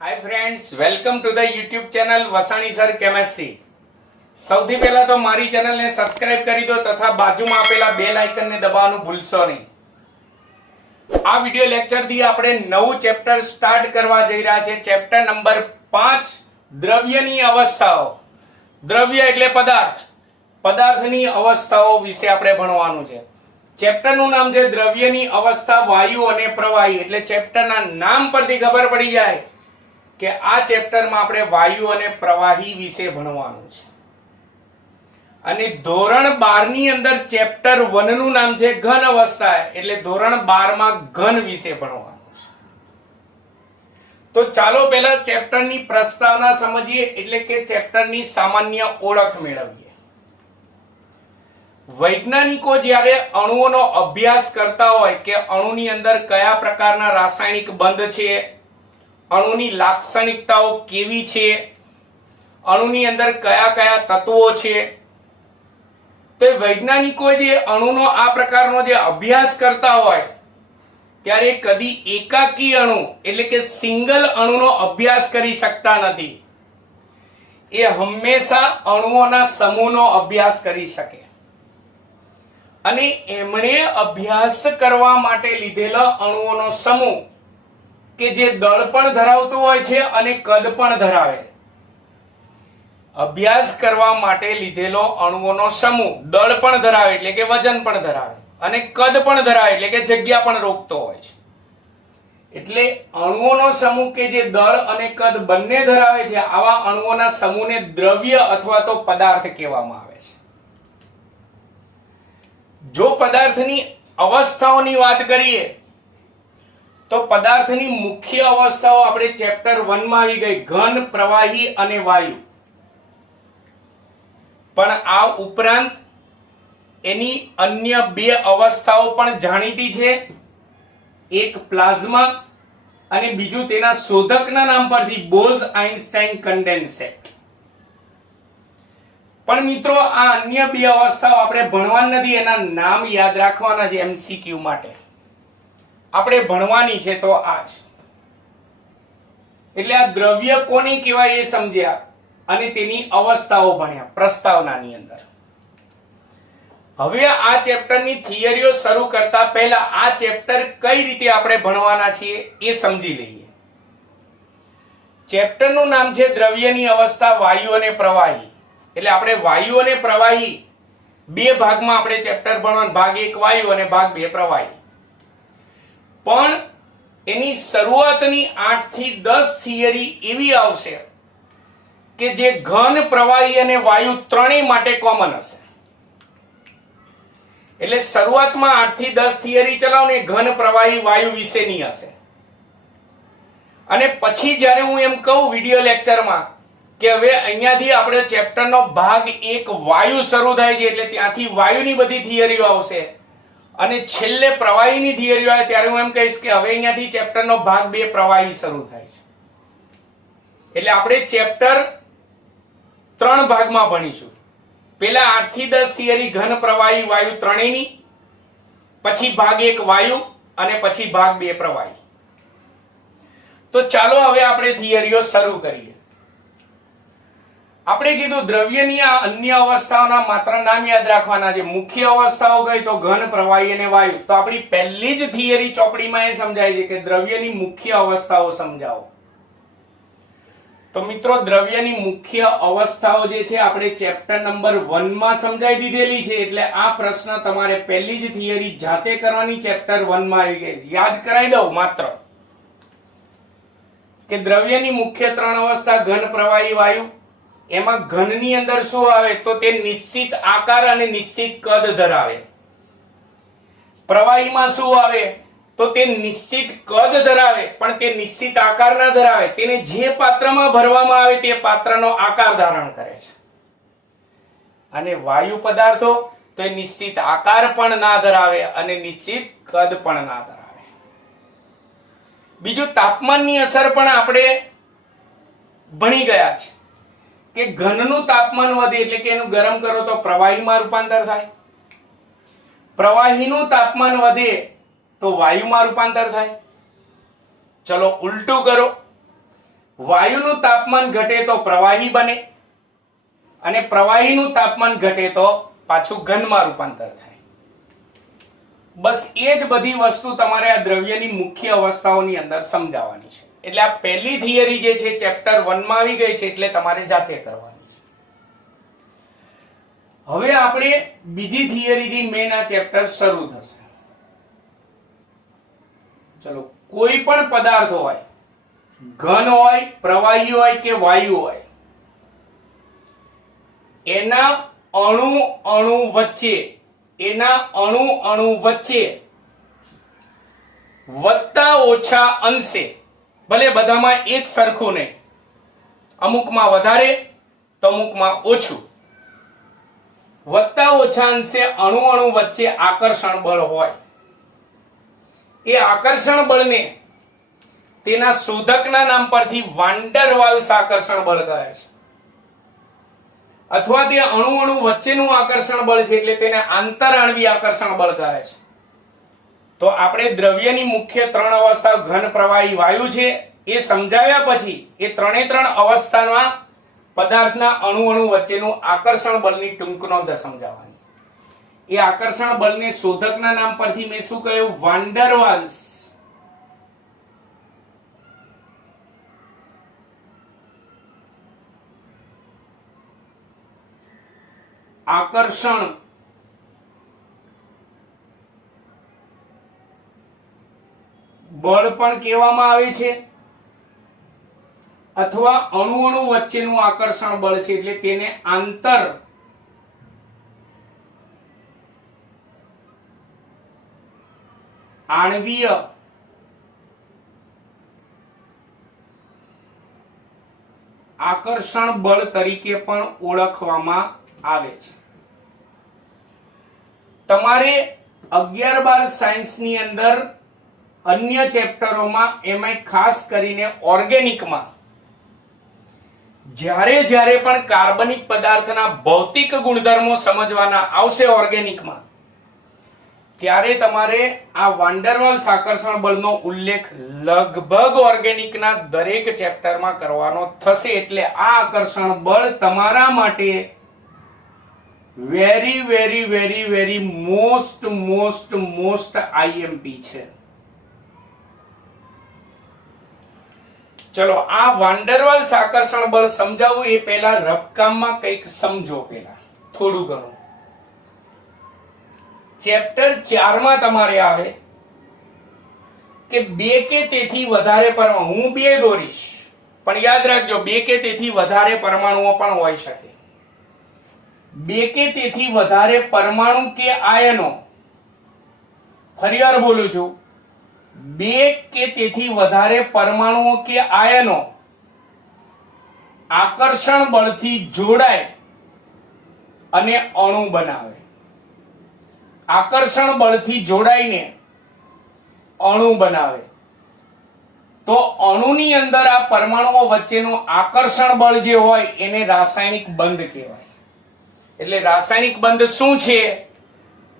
Hi friends, welcome to the YouTube channel Vasani sir chemistry. સૌથી પહેલા તો મારી ચેનલને સબસ્ક્રાઇબ કરી દો તથા બાજુમાં આપેલા બેલ આઇકનને દબાવવાનું ભૂલશો નહીં। આ વિડિયો લેક્ચરથી આપણે નવું ચેપ્ટર સ્ટાર્ટ કરવા જઈ રહ્યા છે। Chapter number 5 દ્રવ્યની અવસ્થાઓ। દ્રવ્ય એટલે પદાર્થ, પદાર્થની અવસ્થાઓ વિશે આપણે ભણવાનું છે। ચેપ્ટરનું નામ છે દ્રવ્યની અવસ્થા વાયુ અને પ્રવાહી। એટલે ચેપ્ટરના નામ પરથી ખબર પડી જાય કે આ ચેપ્ટરમાં આપણે વાયુ અને પ્રવાહી વિશે ભણવાનું છે। અને ધોરણ 12 ની અંદર ચેપ્ટર 1 નું નામ છે ઘન અવસ્થા। એટલે ધોરણ 12 માં ઘન વિશે ભણવાનું છે। તો ચાલો પહેલા ચેપ્ટરની પ્રસ્તાવના સમજીએ, એટલે કે ચેપ્ટરની સામાન્ય ઓળખ મેળવીએ। વૈજ્ઞાનિકો જ્યારે અણુઓનો અભ્યાસ કરતા હોય કે અણુની અંદર કયા પ્રકારના રાસાયણિક બંધ છે, અણુની લાક્ષણિકતાઓ કેવી છે, અણુની અંદર કયા કયા તત્વો છે, તો વૈજ્ઞાનિકો જે અણુનો આ પ્રકારનો જે અભ્યાસ કરતા હોય ત્યારે કદી એકાકી અણુ એટલે કે સિંગલ અણુનો અભ્યાસ કરી શકતા નથી। એ હંમેશા અણુઓના સમૂહનો અભ્યાસ કરી શકે। અને એમણે અભ્યાસ કરવા માટે લીધેલો અણુઓનો સમૂહ કે જે દળ પણ ધરાવતો હોય છે અને કદ પણ ધરાવે। અભ્યાસ કરવા માટે લીધેલો અણુઓનો સમૂહ દળ પણ ધરાવે એટલે કે વજન પણ ધરાવે અને કદ પણ ધરાવે એટલે કે જગ્યા પણ રોકતો હોય છે। એટલે અણુઓનો સમૂહ કે જે દળ અને કદ બંને ધરાવે છે, આવા અણુઓના સમૂહને દ્રવ્ય અથવા તો પદાર્થ કહેવામાં આવે છે। જો પદાર્થની અવસ્થાઓની વાત કરીએ તો પદાર્થની મુખ્ય અવસ્થાઓ આપણે ચેપ્ટર 1 માં આવી ગઈ, ઘન, પ્રવાહી અને વાયુ। પણ આ ઉપરાંત એની અન્ય બે અવસ્થાઓ પણ જાણીતી છે। એક પ્લાઝ્મા અને બીજું તેના શોધકના નામ પરથી બોઝ-આઇન્સ્ટાઇન કન્ડેન્સેટ। પણ મિત્રો આ અન્ય બે અવસ્થાઓ આપણે ભણવાની નથી, એના નામ યાદ રાખવાના છે એમસીક્યુ માટે। આપણે ભણવાની છે તો આ જ। એટલે આ દ્રવ્ય કોને કહેવાય એ સમજ્યા અને તેની અવસ્થાઓ ભણ્યા પ્રસ્તાવનાની અંદર। હવે આ ચેપ્ટરની થિયરીઓ શરૂ કરતા પહેલા આ ચેપ્ટર કઈ રીતે આપણે ભણવાના છીએ એ સમજી લઈએ। ચેપ્ટરનું નામ છે દ્રવ્યની અવસ્થા વાયુ અને પ્રવાહી। એટલે આપણે વાયુ અને પ્રવાહી બે ભાગમાં આપણે ચેપ્ટર ભણવાનું, ભાગ 1 વાયુ અને ભાગ 2 પ્રવાહી। પણ એની શરૂઆતની 8 થી 10 થિયરી એવી આવશે કે જે ઘન, પ્રવાહી અને વાયુ ત્રણેય માટે કોમન હશે। એટલે શરૂઆતમાં 8 થી 10 થિયરી ચલાવને ઘન, પ્રવાહી, વાયુ વિશેની હશે। અને પછી જ્યારે હું એમ કહું વિડિયો લેક્ચરમાં કે હવે અહીંયાથી આપણે ચેપ્ટરનો ભાગ 1 વાયુ શરૂ થાય છે, એટલે ત્યાંથી વાયુની બધી થિયરીઓ આવશે અને છેલ્લે પ્રવાહીની થિયરીઓ આવે ત્યારે હું એમ કહીશ કે હવે અહીંયાથી ચેપ્ટરનો ભાગ 2 પ્રવાહી શરૂ થાય છે। એટલે આપણે ચેપ્ટર 3 ભાગમાં ભણીશું। પહેલા 8 થી 10 થિયરી ઘન, પ્રવાહી, વાયુ ત્રણેયની, પછી ભાગ 1 વાયુ અને પછી ભાગ 2 પ્રવાહી। તો ચાલો હવે આપણે થિયરીઓ શરૂ કરીએ। આપણે કીધું દ્રવ્યની આ અન્ય અવસ્થાઓના માત્ર નામ યાદ રાખવાના છે। મુખ્ય અવસ્થાઓ ગઈ તો ઘન, પ્રવાહી અને વાયુ। તો આપણી પહેલી જ થિયરી ચોપડીમાં એ સમજાય છે કે દ્રવ્યની મુખ્ય અવસ્થાઓ સમજાવો। તો મિત્રો દ્રવ્યની મુખ્ય અવસ્થાઓ જે છે આપણે ચેપ્ટર નંબર 1 માં સમજાવી દીધેલી છે। એટલે આ પ્રશ્ન તમારે પહેલી જ થિયરી જાતે કરવાની, ચેપ્ટર 1 માં આવી ગઈ। યાદ કરાવી દઉં માત્ર કે દ્રવ્યની મુખ્ય 3 અવસ્થા ઘન, પ્રવાહી, વાયુ। એમાં ઘનની અંદર શું આવે તો તે નિશ્ચિત આકાર અને નિશ્ચિત કદ ધરાવે। પ્રવાહીમાં શું આવે તો તે નિશ્ચિત કદ ધરાવે પણ તે નિશ્ચિત આકાર ના ધરાવે। તેને જે પાત્રમાં ભરવામાં આવે તે પાત્રનો આકાર ધારણ કરે છે। અને વાયુ પદાર્થો તો એ નિશ્ચિત આકાર પણ ના ધરાવે અને નિશ્ચિત કદ પણ ના ધરાવે। બીજું તાપમાનની અસર પણ આપણે ભણી ગયા છે કે ઘનનું તાપમાન વધે એટલે કે એનું ગરમ કરો તો પ્રવાહીમાં રૂપાંતર થાય, પ્રવાહીનું તાપમાન વધે તો વાયુમાં રૂપાંતર થાય। ચલો ઉલટું કરો, વાયુનું તાપમાન ઘટે તો પ્રવાહી બને અને પ્રવાહીનું તાપમાન ઘટે તો પાછું ઘનમાં રૂપાંતર થાય. બસ એ જ બધી વસ્તુ તમારે આ દ્રવ્યની મુખ્ય અવસ્થાઓની અંદર સમજાવવાની છે. એટલે આ પહેલી થિયરી જે છે ચેપ્ટર 1 માં આવી ગઈ છે, એટલે તમારે જાતે કરવાની છે. હવે આપણે બીજી થિયરી થી મેન આ ચેપ્ટર શરૂ થશે. ચલો, કોઈ પણ પદાર્થ હોય, ઘન હોય, પ્રવાહી હોય કે વાયુ હોય, એના અણુ વચ્ચે વત્તા ઓછા અંશે, ભલે બધામાં એક સરખું નહીં, અમુકમાં વધારે તો અમુકમાં ઓછું, વત્તા ઓછા અંશે અણુ વચ્ચે આકર્ષણ બળ હોય. એ આકર્ષણ બળને તેના શોધકના નામ પરથી વાન ડર વાલ્સ આકર્ષણ બળ કહે છે, અથવા તે અણુ વચ્ચેનું આકર્ષણ બળ છે એટલે તેને આંતરાણવીય આકર્ષણ બળ કહે છે. તો આપણે દ્રવ્યની મુખ્ય 3 અવસ્થા ઘન, પ્રવાહી, વાયુ છે એ સમજાવ્યા પછી એ ત્રણે 3 અવસ્થામાં પદાર્થના અણુ વચ્ચેનું આકર્ષણ બળની ટૂંક નોંધ સમજાવવાની. એ આકર્ષણ બળને શોધકના નામ પરથી મેં શું કહ્યું? વાન ડર વાલ્સ. આકર્ષણ બળ પણ કહેવામાં આવે છે, અથવા અણુ વચ્ચેનું આકર્ષણ બળ છે એટલે તેને આંતર આણવીય આકર્ષણ બળ તરીકે પણ ઓળખવામાં આવે છે. તમારે 11-12 સાયન્સની અંદર અન્ય ચેપ્ટરોમાં એમાં ખાસ કરીને ઓર્ગેનિકમાં જ્યારે પણ કાર્બનિક પદાર્થના ભૌતિક ગુણધર્મો સમજવાના આવશે ઓર્ગેનિકમાં, ત્યારે તમારે આ વાન ડર વાલ્સ આકર્ષણ બળનો ઉલ્લેખ લગભગ ઓર્ગેનિકના દરેક ચેપ્ટરમાં કરવાનો થશે. એટલે આ આકર્ષણ બળ તમારા માટે very very very very most IMP છે. ચલો, આ વાન ડર વાલ્સ આકર્ષણ બળ સમજાવવું એ પહેલા રફકામમાં કંઈક સમજો. પહેલા થોડું ઘણું ચેપ્ટર 4 માં તમારે આવે કે 2 કે તેથી વધારે પરમાણુ, હું 2 દોરીશ પણ યાદ રાખજો 2 કે તેથી વધારે પરમાણુઓ પણ હોઈ શકે. 2 કે તેથી વધારે પરમાણુ કે આયનો, ફરીવાર બોલું છું, 2 કે તેથી વધારે પરમાણુઓ કે આયનો આકર્ષણ બળથી જોડાય અને અણુ બનાવે. આકર્ષણ બળથી જોડાઈને અણુ બનાવે તો અણુની અંદર આ પરમાણુઓ વચ્ચેનું આકર્ષણ બળ જે હોય એને રાસાયણિક બંધ કહેવાય. એટલે રાસાયણિક બંધ શું છે?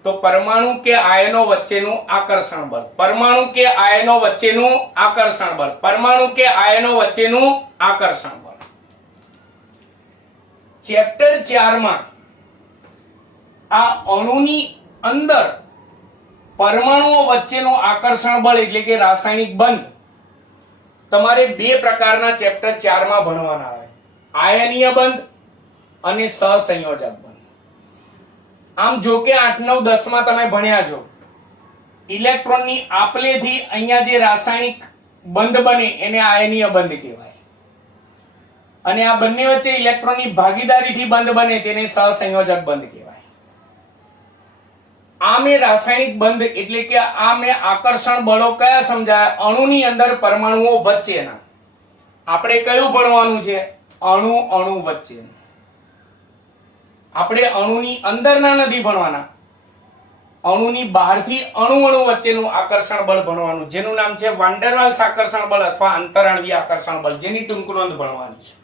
તો પરમાણુ કે આયનો વચ્ચેનું આકર્ષણ બળ, પરમાણુ કે આયનો વચ્ચેનું આકર્ષણ બળ, પરમાણુ કે આયનો વચ્ચેનું આકર્ષણ બળ. ચેપ્ટર 4 માં આ અણુની અંદર પરમાણુઓ વચ્ચેનું આકર્ષણ બળ એટલે કે રાસાયણિક બંધ તમારે 2 પ્રકારના ચેપ્ટર 4 માં ભણવાના આવે, આયનીય બંધ અને સહસંયોજક બંધ. આમ જો કે 8, 9, 10 માં તમે ભણ્યા છો, ઇલેક્ટ્રોનની આપલેથી અહીંયા જે રાસાયણિક બંધ બને એને આયનીય બંધ કહેવાય, અને આ બંને વચ્ચે ઇલેક્ટ્રોનની ભાગીદારીથી બંધ બને તેને સહસંયોજક બંધ કહેવાય. આ મેં રાસાયણિક બંધ એટલે કે આ મેં આકર્ષણ બળો કયા સમજાયા? અણુની અંદર પરમાણુઓ વચ્ચેના. આપણે કયું ભણવાનું છે? અણુ વચ્ચેનું. આપણે અણુની અંદરના નથી ભણવાના, અણુની બહારથી અણુ વચ્ચેનું આકર્ષણ બળ ભણવાનું, જેનું નામ છે વાન ડર વાલ્સ આકર્ષણ બળ અથવા આંતરાણવીય આકર્ષણ બળ, જેની ટૂંક નોંધ ભણવાની છે.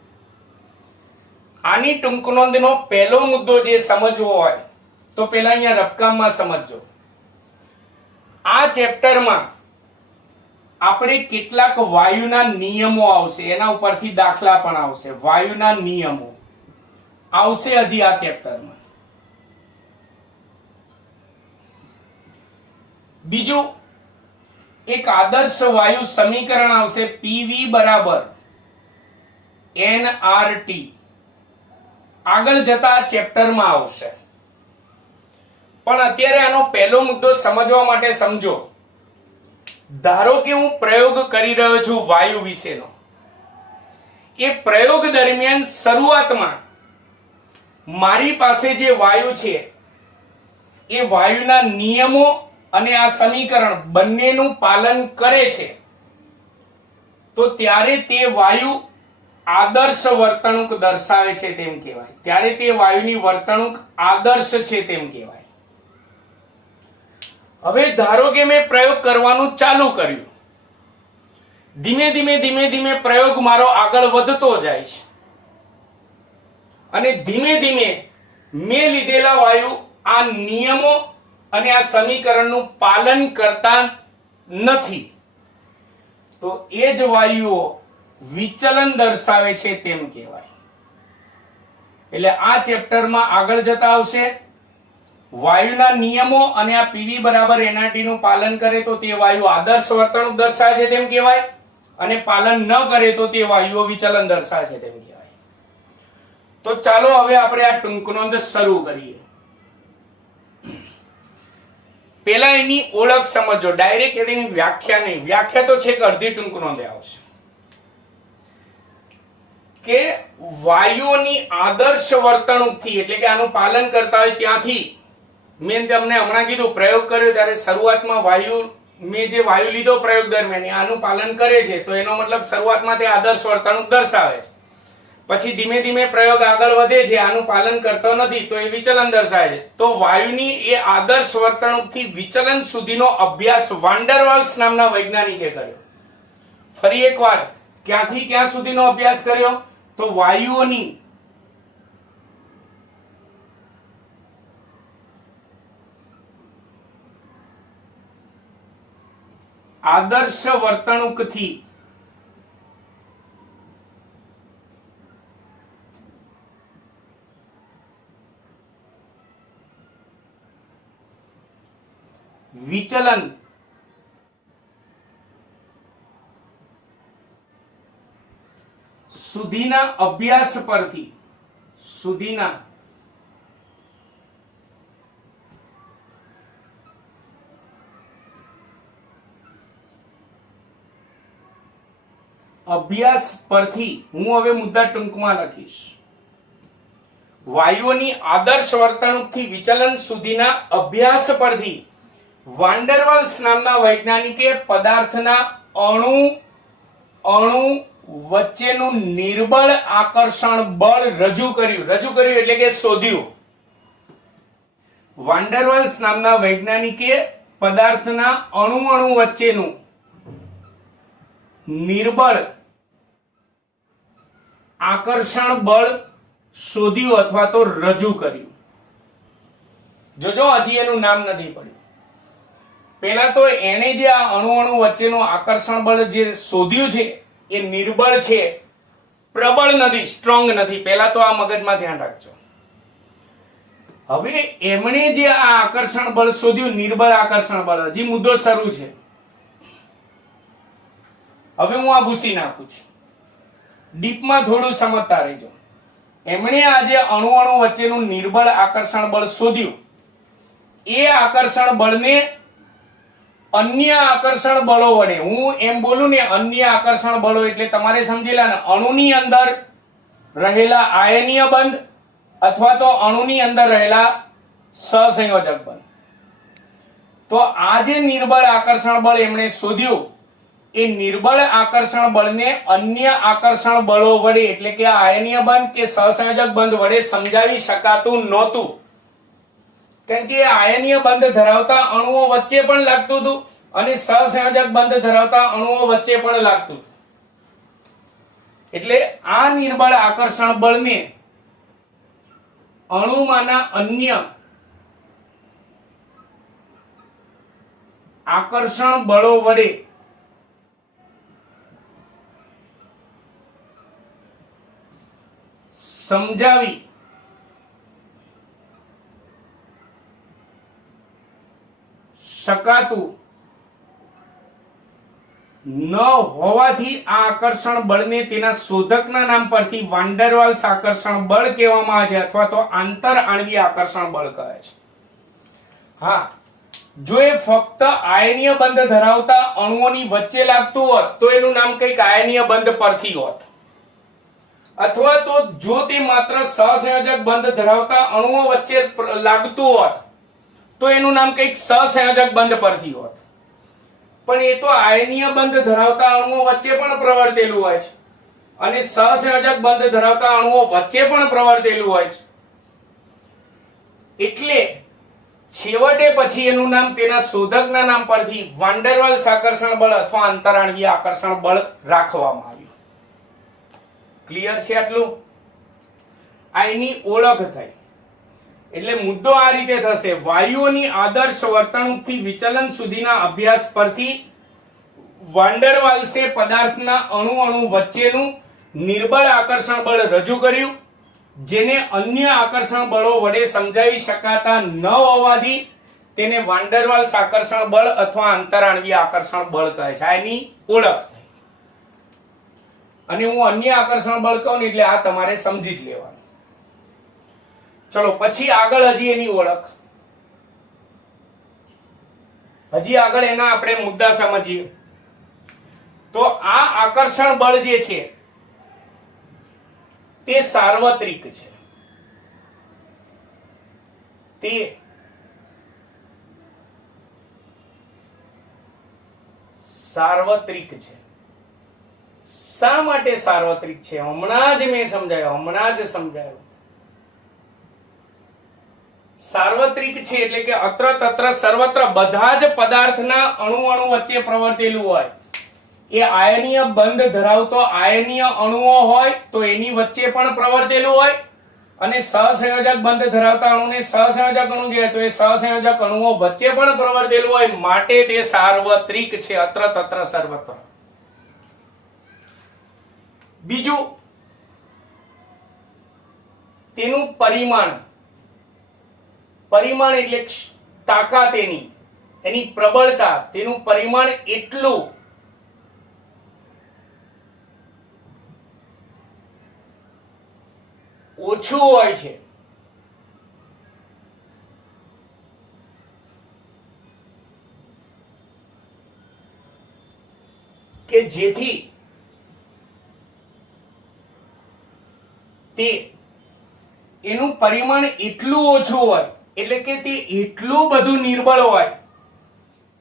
આની ટૂંક નોંધનો પહેલો મુદ્દો જે સમજવો હોય તો પેલા અહીંયા રફકામમાં સમજજો. આ ચેપ્ટરમાં આપણે કેટલાક વાયુના નિયમો આવશે, એના ઉપરથી દાખલા પણ આવશે. વાયુના નિયમો આવશે હજી આ ચેપ્ટરમાં. બીજું એક આદર્શ વાયુ સમીકરણ આવશે, પીવી બરાબર nRT. આગળ જતા ચેપ્ટરમાં આવશે, પણ અત્યારે આનો પહેલો મુદ્દો સમજવા માટે સમજો. ધારો કે હું પ્રયોગ કરી રહ્યો છું વાયુ વિશેનો. એ પ્રયોગ દરમિયાન શરૂઆતમાં મારી પાસે જે વાયુ છે એ વાયુના નિયમો અને આ સમીકરણ બંનેનું પાલન કરે છે, તો ત્યારે તે વાયુ આદર્શ વર્તણૂક દર્શાવે છે તેમ કહેવાય. ત્યારે તે વાયુની વર્તણૂક આદર્શ છે તેમ કહેવાય. હવે ધારો કે મેં પ્રયોગ કરવાનું ચાલુ કર્યું. ધીમે ધીમે પ્રયોગ મારો આગળ વધતો જાય છે અને ધીમે ધીમે મેં લીધેલા વાયુ આ નિયમો અને આ સમીકરણનું પાલન કરતા નથી, તો એ જ વાયુઓ વિચલન દર્શાવે છે તેમ કહેવાય. એટલે આ ચેપ્ટરમાં આગળ જતા આવશે. વાયુના નિયમો અને આ પીવી બરાબર nRT નું પાલન કરે તો તે વાયુ આદર્શ વર્તણૂક દર્શાવે છે તેમ કહેવાય, અને પાલન ન કરે તો તે વાયુઓ વિચલન દર્શાવે છે તેમ કહેવાય. તો ચાલો હવે આપણે આ ટૂંક નોંધ શરૂ કરીએ. પેલા એની ઓળખ સમજો, ડાયરેક્ટ એની વ્યાખ્યા નહીં. વ્યાખ્યા તો છે કે અડધી ટૂંક નોંધે આવશે. કે વાયુઓની આદર્શ વર્તણૂકથી, એટલે કે આનું પાલન કરતા હોય ત્યાંથી, મેં તમને હમણાં કીધું પ્રયોગ કર્યો ત્યારે શરૂઆતમાં વાયુ, મેં જે વાયુ લીધો પ્રયોગ દરમિયાન આનું પાલન કરે છે, તો એનો મતલબ શરૂઆતમાં તે આદર્શ વર્તણૂક દર્શાવે છે. પછી ધીમે ધીમે પ્રયોગ આગળ વધે છે, આનું પાલન કરતો નથી, તો એ વિચલન દર્શાવે છે. તો વાયુની એ આદર્શ વર્તણૂકથી વિચલન સુધીનો અભ્યાસ વાન્ડરવાલ્સ નામના વૈજ્ઞાનિકે કર્યો. ફરી એકવાર, ક્યાંથી ક્યાં સુધીનો અભ્યાસ કર્યો? તો વાયુઓની આદર્શ વર્તણૂકથી વિચલન સુધીના અભ્યાસ પરથી હું હવે મુદ્દા ટૂંકમાં લખીશ. વાયુઓની આદર્શ વર્તણૂકથી વિચલન સુધીના અભ્યાસ પરથી વાન્ડરવાલ્સ નામના વૈજ્ઞાનિકે પદાર્થના અણુ વચ્ચેનું નિર્બળ આકર્ષણ બળ રજૂ કર્યું એટલે કે શોધ્યું. વાન્ડરવાલ્સ નામના વૈજ્ઞાનિકે પદાર્થના અણુ વચ્ચેનું નિર્બળ આકર્ષણ બળ શોધ્યું અથવા તો રજૂ કર્યું. જોજો હજી એનું નામ નથી પડ્યું. પહેલા તો એને જે આ અણુ વચ્ચેનું આકર્ષણ બળ જે શોધ્યું છે એ નિર્બળ છે, પ્રબળ નથી, સ્ટ્રોંગ નથી. પહેલા તો આ મગજમાં ધ્યાન રાખજો. હવે એમણે જે આ આકર્ષણ બળ શોધ્યું, નિર્બળ આકર્ષણ બળ, હજી મુદ્દો શરૂ છે. હવે હું આ ભૂસી નાખું છું, ડીપમાં થોડું સમજતા રહેજો. એમણે આ જે અણુ વચ્ચેનું નિર્બળ આકર્ષણ બળ શોધ્યું, એ આકર્ષણ બળને અન્ય આકર્ષણ બળો વડે, હું એમ બોલું ને અન્ય આકર્ષણ બળો એટલે તમારે સમજેલા ને, અણુની અંદર રહેલા આયનીય બંધ અથવા તો અણુની અંદર રહેલા સહસંયોજક બંધ. તો આ જે નિર્બળ આકર્ષણ બળ એમણે શોધ્યું, એ નિર્બળ આકર્ષણ બળને અન્ય આકર્ષણ બળો વડે એટલે કે આયનીય બંધ કે સહસંયોજક બંધ વડે સમજાવી શકાતું નહોતું. કારણ કે આયનીય બંધ ધરાવતા અણુઓ વચ્ચે પણ લાગતું હતું અને સહસંયોજક બંધ ધરાવતા અણુઓ વચ્ચે પણ લાગતું હતું. એટલે આ નિર્બળ આકર્ષણ બળને અણુમાંના અન્ય આકર્ષણ બળો વડે સમજાવી શકાતું ન હોવાથી આ આકર્ષણ બળને તેના શોધકના નામ પરથી વાન ડેર વાલ્સ આકર્ષણ બળ કહેવામાં આવે છે અથવા તો આંતર આણ્વીય આકર્ષણ બળ કહે છે. હા, જો એ ફક્ત આયનીય બંધ ધરાવતા અણુઓની વચ્ચે લાગતું હોત તો એનું નામ કંઈક આયનીય બંધ પરથી હોત, અથવા તો જો તે માત્ર સહસંયોજક બંધ ધરાવતા અણુઓ વચ્ચે લાગતું હોત તો એનું નામ કંઈક સહસંયોજક બંધ પરથી હોત. પણ એ તો આયનીય બંધ ધરાવતા અણુઓ વચ્ચે પણ પ્રવર્તેલું હોય છે અને સહસંયોજક બંધ ધરાવતા અણુઓ વચ્ચે પણ પ્રવર્તેલું હોય છે. એટલે છેવટે પછી એનું નામ તેના શોધકના નામ પરથી વાન ડેર વાલ્સ આકર્ષણ બળ અથવા આંતરાણવીય આકર્ષણ બળ રાખવામાં આવ્યું. ક્લિયર છે આટલું? આ એની ઓળખ થઈ. એટલે મુદ્દો આ રીતે થશે: વાયુઓની આદર્શ વર્તણૂકથી વિચલન સુધીના અભ્યાસ પરથી વાન ડેર વાલ્સે પદાર્થના અણુ વચ્ચેનું નિર્બળ આકર્ષણ બળ રજૂ કર્યું, જેને અન્ય આકર્ષણ બળો વડે સમજાવી શકાતા ન હોવાથી તેને વાન ડેર વાલ્સ આકર્ષણ બળ અથવા આંતરાણવીય આકર્ષણ બળ કહે છે. આ એની ઓળખ થઈ. અને હું અન્ય આકર્ષણ બળ કહું ને એટલે આ તમારે સમજી જ લેવાનું. ચલો પછી આગળ હજી એની ઓળખ, હજી આગળ એના આપણે મુદ્દા સમજીએ. તો આ આકર્ષણ બળ જે છે તે સાર્વત્રિક છે. તે સાર્વત્રિક છે. શા માટે સાર્વત્રિક છે? હમણાં જ મેં સમજાવ્યું. સાર્વત્રિક છે એટલે કે અત્ર તત્ર સર્વત્ર બધા જ પદાર્થના અણુ વચ્ચે પ્રવર્તેલું હોય. એ આયનીય બંધ ધરાવતો આયનીય અણુઓ હોય તો એની વચ્ચે પણ પ્રવર્તેલું હોય, અને સહસંયોજક બંધ ધરાવતા અણુને સહસંયોજક અણુ કહેવાય તો એ સહસંયોજક અણુઓ વચ્ચે પણ પ્રવર્તેલું હોય, માટે તે સાર્વત્રિક છે, અત્ર તત્ર સર્વત્ર. બીજું, તેનું પરિમાણ એટલે તાકાત, એની પ્રબળતા, તેનું પરિમાણ એટલું ઓછું હોય છે કે જેથી તે એનું પરિમાણ એટલું ઓછું હોય એટલે કે તે એટલું બધું નિર્બળ હોય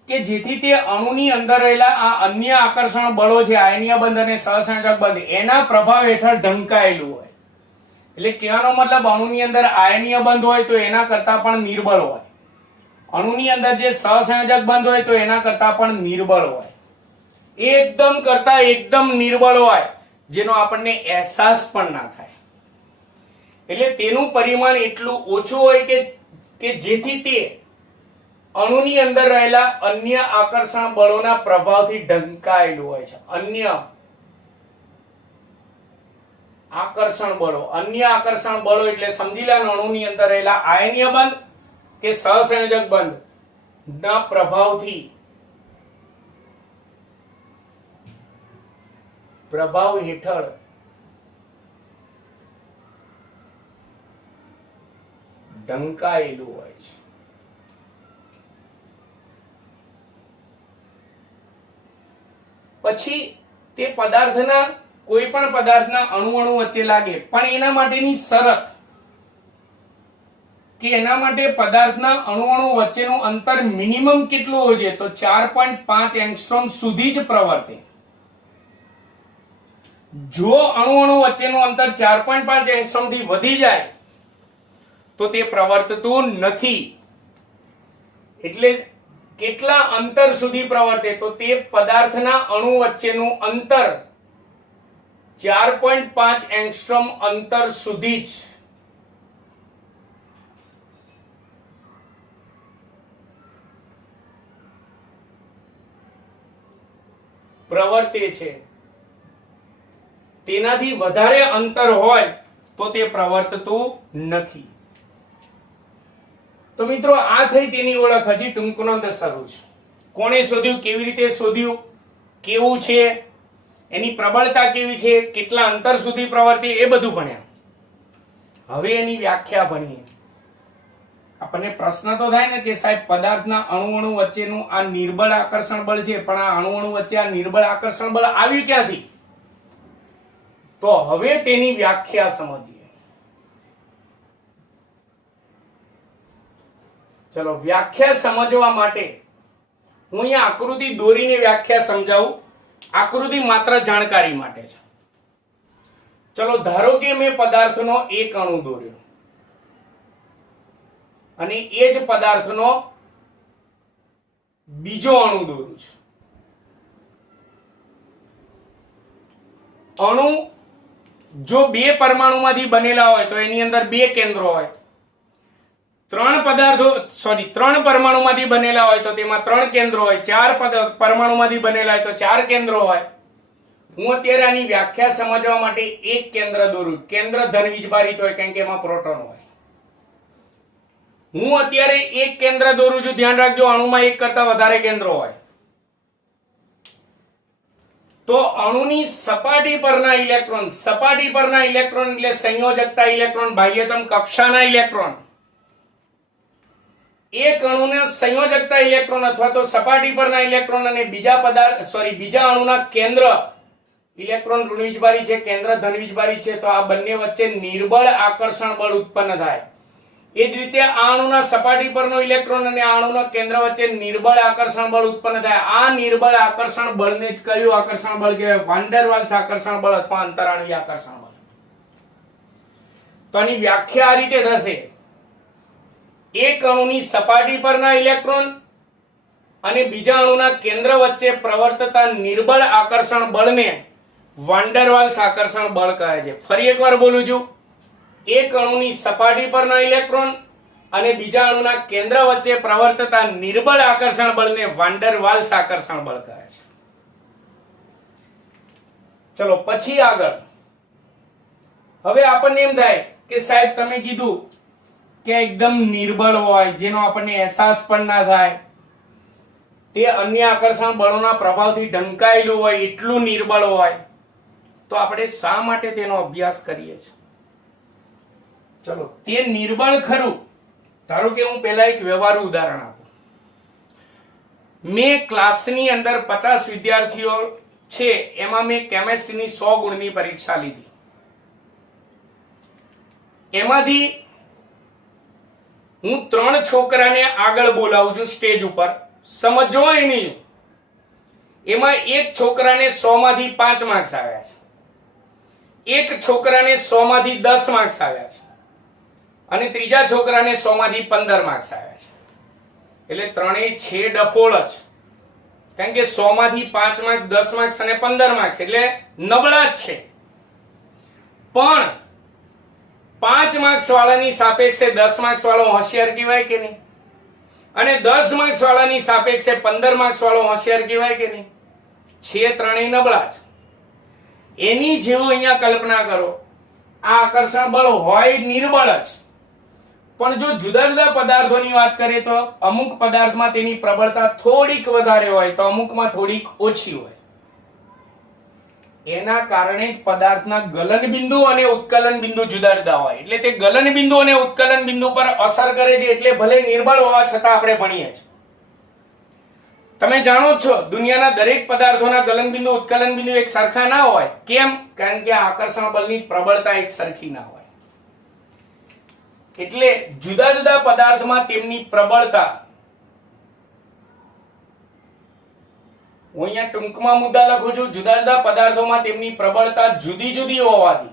કે જેથી તે અણુની અંદર રહેલા આ અન્ય આકર્ષણ બળો છે, આયનીય બંધ અને સહસંયોજક બંધ, એના પ્રભાવ હેઠળ ઢંકાયેલું હોય. એટલે કહેવાનો મતલબ અણુની અંદર આયનીય બંધ હોય તો એના કરતા પણ નિર્બળ હોય, અણુની અંદર જે સહસંયોજક બંધ હોય તો એના કરતા પણ નિર્બળ હોય, એકદમ કરતા એકદમ નિર્બળ હોય, જેનો આપણને અહેસાસ પણ ના થાય. એટલે તેનું પરિમાણ એટલું ઓછું હોય કે જેથી તે અણુની અંદર રહેલા અન્ય આકર્ષણ બળોના પ્રભાવથી ઢંકાયેલું હોય છે. અન્ય આકર્ષણ બળો એટલે સમજી લો અણુની અંદર રહેલા આયનીય બંધ કે સહસંયોજક બંધ ના પ્રભાવ હેઠળ ઢંકાયેલું હોય છે. પછી તે પદાર્થના કોઈ પણ પદાર્થના અણુ વચ્ચે લાગે, પણ એના માટેની શરત કે એના માટે પદાર્થના અણુ વચ્ચેનું અંતર મિનિમમ કેટલું હોય છે તો 4.5 એંગસ્ટ્રોમ સુધી જ પ્રવર્તે. જો અણુ વચ્ચેનું અંતર 4.5 એંગસ્ટ્રોમ થી વધી જાય તો તે પ્રવર્તતું નથી. એટલે કેટલા અંતર સુધી પ્રવર્તે તો તે પદાર્થના અણુ વચ્ચેનું અંતર 4.5 એંગસ્ટ્રોમ અંતર સુધી જ પ્રવર્તે છે. તેનાથી વધારે અંતર હોય તો તે પ્રવર્તતું નથી. તો મિત્રો આ થઈ તેની ઓળખ. હજી ટૂંકનો શરૂ છે. કોણે શોધ્યું, કેવી રીતે શોધ્યું, કેવું છે, એની પ્રબળતા કેવી છે, કેટલા અંતર સુધી પ્રવર્તે, એ બધું ભણ્યા. હવે એની વ્યાખ્યા ભણીએ. આપણને પ્રશ્ન તો થાય ને કે સાહેબ પદાર્થના અણુ વચ્ચેનું આ નિર્બળ આકર્ષણ બળ છે, પણ આ અણુ વચ્ચે આ નિર્બળ આકર્ષણ બળ આવ્યું ક્યાંથી? તો હવે તેની વ્યાખ્યા સમજીએ. ચલો વ્યાખ્યા સમજવા માટે હું અહીંયા આકૃતિ દોરીને વ્યાખ્યા સમજાવું. આકૃતિ માત્ર જાણકારી માટે છે. ચલો ધારો કે મેં પદાર્થનો એક અણુ દોર્યો અને એ જ પદાર્થનો બીજો અણુ દોરું છું. અણુ જો બે પરમાણુમાંથી બનેલા હોય તો એની અંદર બે કેન્દ્રો હોય. ત્રણ પરમાણુમાંથી બનેલા હોય તો તેમાં ત્રણ કેન્દ્રો હોય. ચાર પરમાણુમાંથી બનેલા હોય તો ચાર કેન્દ્રો હોય. હું અત્યારે આની વ્યાખ્યા સમજવા માટે એક કેન્દ્ર દોરું. કેન્દ્ર ધન વીજભારિત હોય કારણ કે એમાં પ્રોટોન હોય. હું અત્યારે એક કેન્દ્ર દોરું છું. ધ્યાન રાખજો અણુમાં એક કરતા વધારે કેન્દ્રો હોય. તો અણુની સપાટી પરના ઇલેક્ટ્રોન એટલે સંયોજકતા ઇલેક્ટ્રોન, બાહ્યતમ કક્ષાના ઇલેક્ટ્રોન. એક અણુના સંયોજકતા ઇલેક્ટ્રોન અથવા તો સપાટી પરના ઇલેક્ટ્રોન અને બીજા અણુના કેન્દ્ર ઇલેક્ટ્રોન ઋણ વીજભારી છે, કેન્દ્ર ધન વીજભારી છે, તો આ બંને વચ્ચે નિર્બળ આકર્ષણ બળ ઉત્પન્ન થાય. એ જ રીતે આ અણુના સપાટી પરનો ઇલેક્ટ્રોન અને આ અણુના કેન્દ્ર વચ્ચે નિર્બળ આકર્ષણ બળ ઉત્પન્ન થાય. આ નિર્બળ આકર્ષણ બળને જ કયું આકર્ષણ બળ કહેવાય? વાન ડેર વાલ્સ આકર્ષણ બળ અથવા અંતરાણુય આકર્ષણ બળ. તો આની વ્યાખ્યા આ રીતે થશે. એક અણુની સપાટી પરના ઇલેક્ટ્રોન અને બીજા અણુના કેન્દ્ર વચ્ચે પ્રવર્તતા નિર્બળ આકર્ષણ બળને વાન ડેર વાલ્સ આકર્ષણ બળ કહે છે. ફરી એકવાર બોલું છું. એક અણુની સપાટી પરના ઇલેક્ટ્રોન અને બીજા અણુના કેન્દ્ર વચ્ચે પ્રવર્તતા નિર્બળ આકર્ષણ બળને વાન ડેર વાલ્સ આકર્ષણ બળ કહે છે. ચલો પછી આગળ. હવે આપણને એમ થાય કે સાહેબ તમે કીધું કે એકદમ નિર્બળ હોય, જેનો આપણને અહેસાસ પણ ના થાય, તે અન્ય આકર્ષણ બળોના પ્રભાવથી ઢંકાયેલું હોય, એટલું નિર્બળ હોય, તો આપણે શા માટે તેનો અભ્યાસ કરીએ છીએ? ચલો તે નિર્બળ ખરું. ધારો કે હું પહેલા એક વ્યવહારુ ઉદાહરણ આપું. મેં ક્લાસની અંદર 50 વિદ્યાર્થીઓ છે, એમાં મેં કેમેસ્ટ્રીની 100 ગુણની પરીક્ષા લીધી. એમાંથી હું 3 છોકરાને આગળ બોલાવું છું સ્ટેજ ઉપર. સમજો એની એમાં એક છોકરાને 100 માંથી 5 માર્ક્સ આવ્યા છે, એક છોકરાને 100 માંથી 10 માર્ક્સ આવ્યા છે અને ત્રીજા છોકરાને 100 માંથી 15 માર્ક્સ આવ્યા છે. એટલે ત્રણેય છે ડફોળ જ. કારણ કે 100 માંથી 5 માર્ક્સ, 10 માર્ક્સ અને 15 માર્ક્સ એટલે નબળા જ છે. પણ 5 માર્ક્સ વાળાની સાપેક્ષે 10 માર્ક્સ વાળો હોશિયાર કહેવાય કે નહીં? અને 10 માર્ક્સ વાળાની સાપેક્ષે 15 માર્ક્સ વાળો હોશિયાર કહેવાય કે નહીં? છે ત્રણેય નબળા જ. એની જેવો અહીંયા કલ્પના કરો. આ આકર્ષણ બળ હોય નિર્બળ જ, પણ જો જુદા જુદા પદાર્થોની વાત કરીએ તો અમુક પદાર્થમાં તેની પ્રબળતા થોડીક વધારે હોય તો અમુકમાં થોડીક ઓછી હોય. એના કારણે જ પદાર્થના ગલન બિંદુ અને ઉત્કલન બિંદુ જુદા જુદા હોય. એટલે તે ગલન બિંદુ અને ઉત્કલન બિંદુ પર અસર કરે છે. એટલે ભલે નિર્બળ હોવા છતાં આપણે ભણીએ છીએ. તમે જાણો છો દુનિયાના દરેક પદાર્થોના ગલન બિંદુ ઉત્કલન બિંદુ એક સરખા ના હોય. કેમ? કારણ કે આકર્ષણ બળની પ્રબળતા એક સરખી ના હોય. એટલે જુદા જુદા પદાર્થમાં તેમની પ્રબળતા, હું અહીંયા ટૂંકમાં મુદ્દા લખું છું, જુદા જુદા પદાર્થોમાં તેમની પ્રબળતા જુદી જુદી હોવાથી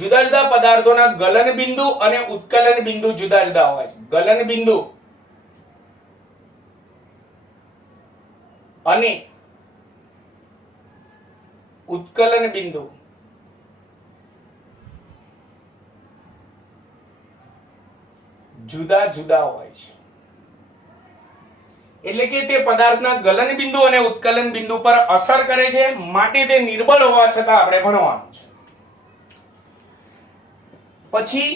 જુદા જુદા પદાર્થોના ગલન બિંદુ અને ઉત્કલન બિંદુ જુદા જુદા હોય છે. ગલન બિંદુ અને ઉત્કલન બિંદુ જુદા જુદા હોય છે. એટલે કે તે પદાર્થના ગલન બિંદુ અને ઉત્કલન બિંદુ પર અસર કરે છે, માટે તે નિર્બળ હોવા છતાં આપણે ભણવાનું છે. પછી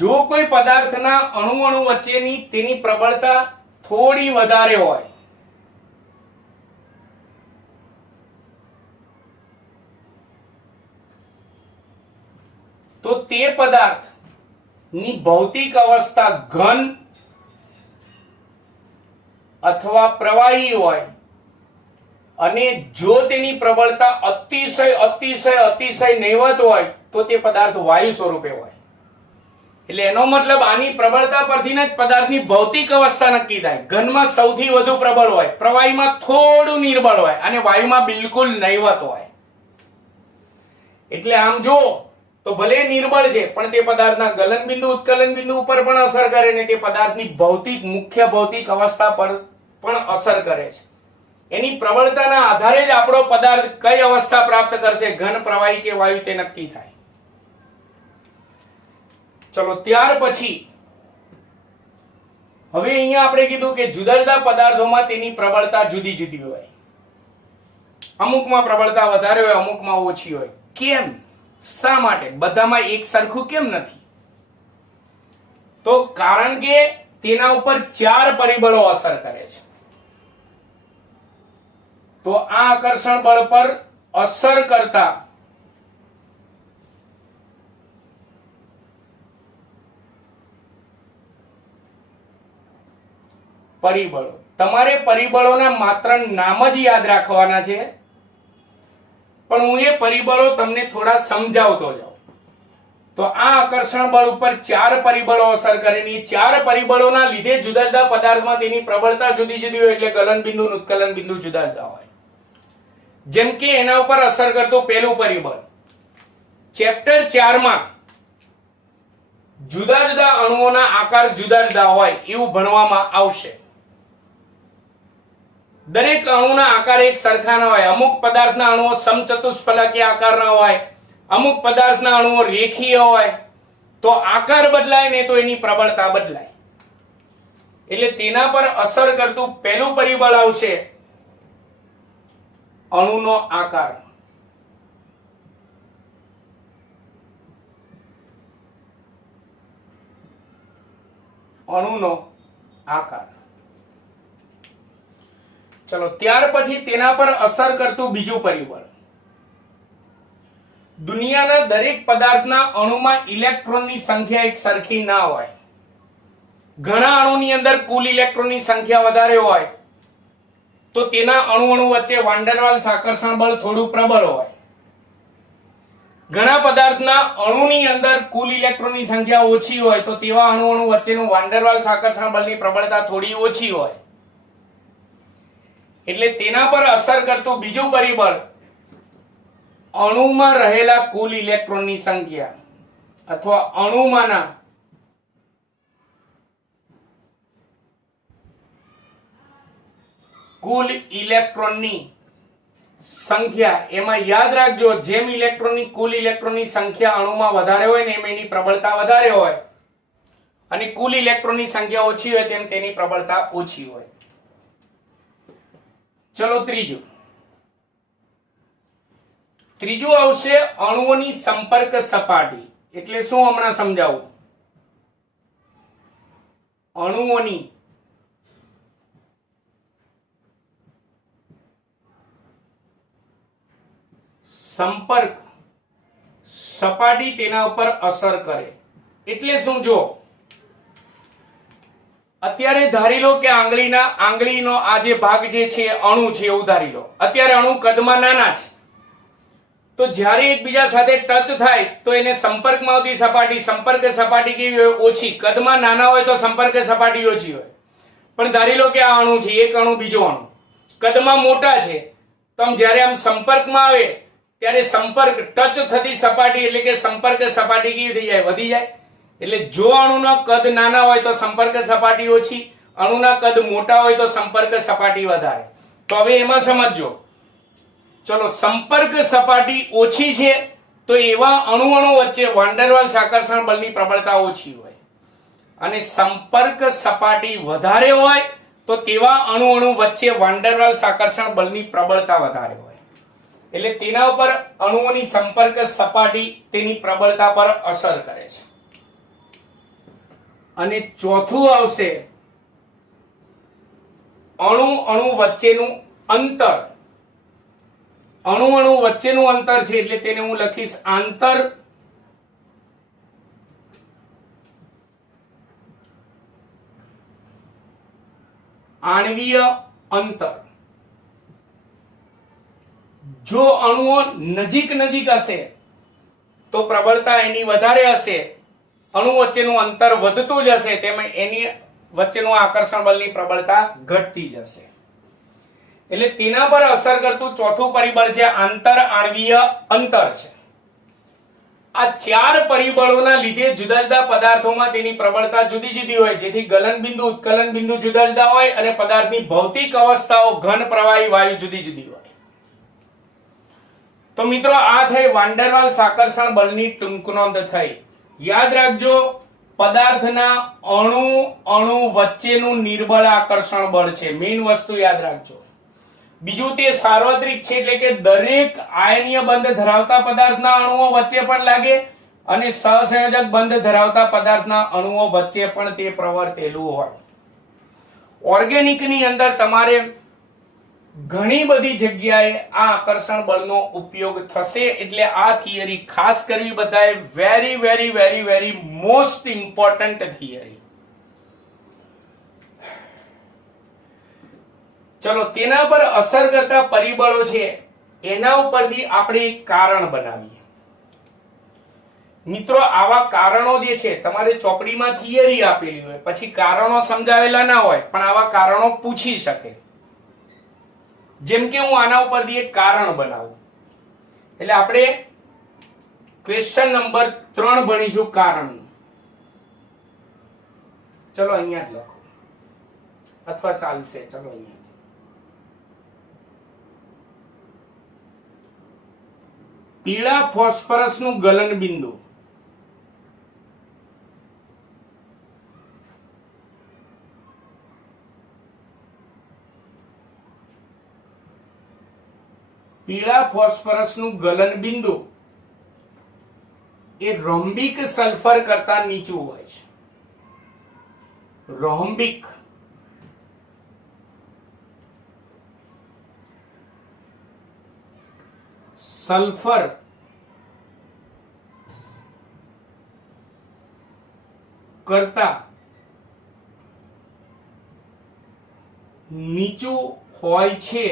જો કોઈ પદાર્થના અણુ વચ્ચેની તેની પ્રબળતા થોડી વધારે હોય તો તે પદાર્થની ભૌતિક અવસ્થા ઘન અથવા પ્રવાહી હોય, અને જો તેની પ્રબળતા અતિશય નહીવત હોય તો તે પદાર્થ વાયુ સ્વરૂપે હોય. એટલે એનો મતલબ આની પ્રબળતા પરથી જ પદાર્થની ભૌતિક અવસ્થા નક્કી થાય. ઘનમાં સૌથી વધુ પ્રબળ હોય, પ્રવાહીમાં થોડું નિર્બળ હોય અને વાયુમાં બિલકુલ નહીવત હોય. એટલે આમ જો તો ભલે નિર્બળ છે પણ તે પદાર્થના ગલન બિંદુ ઉત્કલન બિંદુ ઉપર પણ અસર કરે ને તે પદાર્થની મુખ્ય ભૌતિક અવસ્થા પર પણ અસર કરે છે. એની પ્રબળતાના આધારે જ આપણો પદાર્થ કઈ અવસ્થા પ્રાપ્ત કરશે, ઘન, પ્રવાહી કે વાયુ, તે નક્કી થાય. ચલો ત્યાર પછી હવે અહીંયા આપણે કીધું કે જુદા જુદા પદાર્થોમાં તેની પ્રબળતા જુદી જુદી હોય. અમુકમાં પ્રબળતા વધારે હોય, અમુકમાં ઓછી હોય. કેમ, શા માટે, બધામાં એક સરખું કેમ નથી? તો કારણ કે તેના ઉપર 4 પરિબળો અસર કરે છે. તો આ આકર્ષણ બળ પર અસર કરતા પરિબળો, તમારે પરિબળોના માત્ર નામ જ યાદ રાખવાના છે, પણ હું એ પરિબળો તમને થોડા સમજાવતો જાઉં. તો આ આકર્ષણ બળ ઉપર 4 પરિબળો અસર કરે ને 4 પરિબળોના લીધે જુદા જુદા પદાર્થમાં તેની પ્રબળતા જુદી જુદી હોય, એટલે ગલન બિંદુ અને ઉત્કલન બિંદુ જુદા જુદા હોય. જેમ કે એના ઉપર અસર કરતો પહેલું પરિબળ ચેપ્ટર 4 માં જુદા જુદા અણુઓના આકાર જુદા જુદા હોય એવું ભણવામાં આવશે. દરેક અણુના આકાર એક સરખા ન હોય. અમુક પદાર્થના અણુઓ સમચતુષ્ફલકીય આકારના હોય, અમુક પદાર્થના અણુઓ રેખીય હોય. તો આકાર બદલાય ને તો એની પ્રબળતા બદલાય. એટલે તેના પર અસર કરતું પહેલું પરિબળ આવશે અણુનો આકાર. અણુનો આકાર. ચલો ત્યાર પછી તેના પર અસર કરતું બીજું પરિબળ. દુનિયાના દરેક પદાર્થના અણુમાં ઇલેક્ટ્રોનની સંખ્યા એક સરખી ના હોય. ઘણા અણુની અંદર કુલ ઇલેક્ટ્રોનની સંખ્યા વધારે હોય તો તેના અણુ વચ્ચે વાન ડેર વાલ્સ આકર્ષણ બળ થોડું પ્રબળ હોય. ઘણા પદાર્થના અણુની અંદર કુલ ઇલેક્ટ્રોનની સંખ્યા ઓછી હોય તો તેવા અણુ વચ્ચેનું વાન ડેર વાલ્સ આકર્ષણ બળની પ્રબળતા થોડી ઓછી હોય. એટલે તેના પર અસર કરતું બીજું પરિબળ અણુમાં રહેલા કુલ ઇલેક્ટ્રોનની સંખ્યા અથવા અણુમાંના કુલ ઇલેક્ટ્રોનની સંખ્યા. એમાં યાદ રાખજો, જેમ કુલ ઇલેક્ટ્રોનની સંખ્યા અણુમાં વધારે હોય ને એમ એની પ્રબળતા વધારે હોય, અને કુલ ઇલેક્ટ્રોનની સંખ્યા ઓછી હોય તેમ તેની પ્રબળતા ઓછી હોય. ચલો ત્રીજું આવશે અણુઓની સંપર્ક સપાટી. એટલે શું હમણાં સમજાવું. અણુઓની સંપર્ક સપાટી તેના ઉપર અસર કરે. એટલે શું, જો અત્યારે ધારી લો કે આંગળીનો આ જે ભાગ જે છે અણુ છે એવું ધારી લો. અત્યારે અણુ કદમાં નાના છે, તો જ્યારે એકબીજા સાથે ટચ થાય તો એને સંપર્કમાં આવતી સપાટી, સંપર્ક સપાટી કેવી હોય, ઓછી. કદમાં નાના હોય તો સંપર્ક સપાટી ઓછી હોય. પણ ધારી લો કે આ અણુ છે, એક અણુ બીજો અણુ કદમાં મોટા છે, તો જ્યારે આમ સંપર્કમાં આવે ત્યારે સંપર્ક ટચ થતી સપાટી એટલે કે સંપર્ક સપાટી કેવી થઈ જાય, વધી જાય. એટલે જો અણુના કદ નાના હોય તો સંપર્ક સપાટી ઓછી, અણુના કદ મોટા હોય તો સંપર્ક સપાટી વધારે. તો હવે એમાં સમજજો. ચલો, સંપર્ક સપાટી ઓછી છે તો એવા અણુ વચ્ચે વાન ડેર વાલ્સ આકર્ષણ બળની પ્રબળતા ઓછી હોય. અને સંપર્ક સપાટી વધારે હોય તો તેવા અણુ વચ્ચે વાન ડેર વાલ્સ આકર્ષણ બળની પ્રબળતા વધારે હોય. એટલે તેના ઉપર અણુઓની સંપર્ક સપાટી તેની પ્રબળતા પર અસર કરે છે. અને ચોથું આવશે અણુ વચ્ચેનું અંતર. અણુ વચ્ચેનું અંતર છે એટલે તેને હું લખીશ આંતર આણ્વીય અંતર. જો અણુઓ નજીક હશે તો પ્રબળતા એની વધારે હશે, અણુ વચ્ચેનું અંતર વધતું જશે તેમ એની વચ્ચેનું આકર્ષણ બળની પ્રબળતા ઘટતી જશે. એટલે તેના પર અસર કરતું ચોથું પરિબળ છે આંતર આણ્વીય અંતર છે. આ ચાર પરિબળોના લીધે જુદા જુદા પદાર્થોમાં તેની પ્રબળતા જુદી જુદી હોય, જેથી ગલન બિંદુ ઉત્કલન બિંદુ જુદા જુદા હોય અને પદાર્થની ભૌતિક અવસ્થાઓ ઘન, પ્રવાહી, વાયુ જુદી જુદી હોય. તો મિત્રો આ થઈ વાન ડેર વાલ્સ આકર્ષણ બળની ટૂંક નોંધ થઈ. યાદ રાખજો, પદાર્થના અણુ વચ્ચેનું નિર્બળ આકર્ષણ બળ છે, મેઇન વસ્તુ યાદ રાખજો. બીજું તે સાર્વત્રિક છે એટલે કે દરેક આયનીય બંધ ધરાવતા પદાર્થના અણુઓ વચ્ચે પણ લાગે અને સહસંયોજક બંધ ધરાવતા પદાર્થના અણુઓ વચ્ચે પણ તે પ્રવર્તેલું હોય. ઓર્ગેનિકની અંદર તમારે ઘણી બધી જગ્યાએ આ આકર્ષણ બળનો ઉપયોગ થશે, એટલે આ થિયરી ખાસ કરવી બધાએ very very very very most important theory. ચલો તેના પર અસર કરતા પરિબળો છે એના ઉપરથી આપણે એક કારણ બનાવીએ. મિત્રો આવા કારણો જે છે તમારે ચોપડીમાં થિયરી આપેલી હોય પછી કારણો સમજાવેલા ના હોય પણ આવા કારણો પૂછી શકે. જેમ કે હું આના ઉપરથી એક કારણ બનાવું એટલે આપણે ક્વેશ્ચન નંબર 3 ભણીશું કારણ. ચલો અહીંયા જ લખો અથવા ચાલશે. ચલો અહીંયા પીળા ફોસ્ફરસનું ગલન બિંદુ ગલન બિંદુ એ રોમ્બિક સલ્ફર કરતા નીચું હોય છે. રોમ્બિક સલ્ફર કરતા નીચું હોય છે.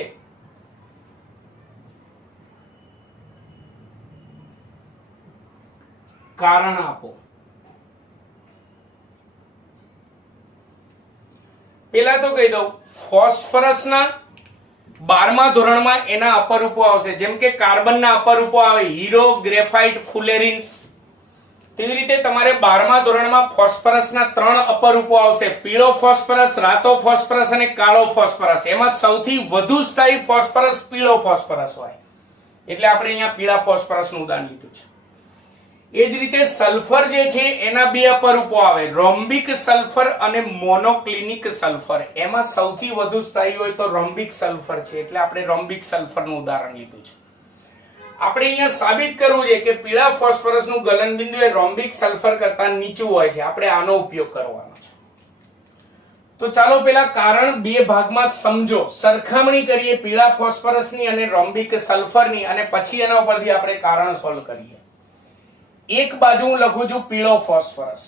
કારણ આપો. પેલા તો કહી દઉં, ફોસ્ફરસના 12મા ધોરણમાં એના અપરૂપો આવશે, જેમ કે કાર્બનના અપરૂપો આવે હીરો, ગ્રેફાઇટ, ફુલેરિન્સ. તેવી રીતે તમારે 12મા ધોરણમાં ફોસ્ફરસના 3 અપરૂપો આવશે, પીળો ફોસ્ફરસ, રાતો ફોસ્ફરસ અને કાળો ફોસ્ફરસ. એમાં સૌથી વધુ સ્થાયી ફોસ્ફરસ પીળો ફોસ્ફરસ હોય, એટલે આપણે અહીંયા પીળા ફોસ્ફરસનું ઉદાહરણ લીધું છે. એ જ રીતે સલ્ફર જે છે એના 2 અપરૂપો આવે, રોમ્બિક સલ્ફર અને મોનોક્લિનિક સલ્ફર. એમાં સૌથી વધુ સ્થાયી હોય તો રોમ્બિક સલ્ફર છે, એટલે આપણે રોમ્બિક સલ્ફરનું ઉદાહરણ લીધું છે. આપણે અહીંયા સાબિત કરવું છે કે પીળા ફોસ્ફરસનું ગલન બિંદુ એ રોમ્બિક સલ્ફર કરતા નીચું હોય છે. આપણે આનો ઉપયોગ કરવાનો છે. તો ચાલો પેલા કારણ 2 ભાગમાં સમજો, સરખામણી કરીએ પીળા ફોસ્ફરસની અને રોમ્બિક સલ્ફરની, અને પછી એના ઉપરથી આપણે કારણ સોલ્વ કરીએ. એક બાજુ હું લખું છું પીળો ફોસ્ફરસ,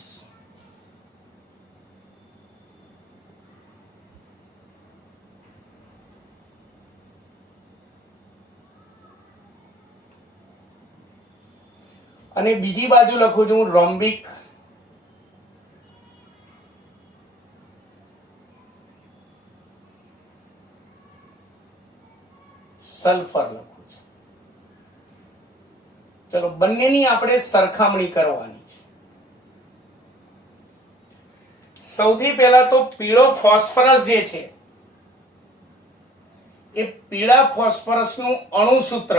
અને બીજી બાજુ લખું છું રોમ્બિક સલ્ફર લખું. ચલો બંનેની આપણે સરખામણી કરવાની છે. સૌથી પહેલા તો પીળો ફોસ્ફરસ જે છે એ પીળા ફોસ્ફરસનું અણુસૂત્ર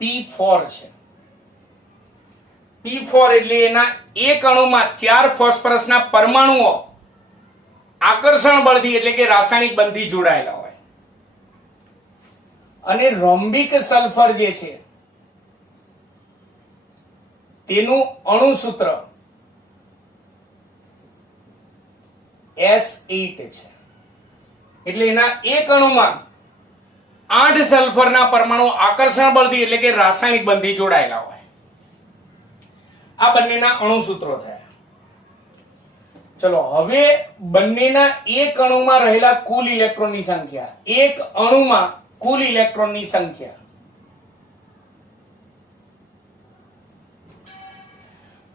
P4 છે. P4 એટલે એના એક અણુમાં 4 ફોસ્ફરસના પરમાણુઓ આકર્ષણ બળથી એટલે કે રાસાયણિક બંધથી જોડાયેલા હોય. અને રોમ્બિક સલ્ફર જે છે તેનું અણુસૂત્ર S8 છે. એટલે એના એક અણુમાં 8 સલ્ફરના પરમાણુ આકર્ષણ બળથી એટલે કે રાસાયણિક બંધથી જોડાયેલા હોય. આ બંનેના અણુસૂત્રો થયા. ચલો હવે બંનેના એક અણુમાં રહેલા કુલ ઇલેક્ટ્રોનની સંખ્યા, એક અણુમાં કુલ ઇલેક્ટ્રોનની સંખ્યા.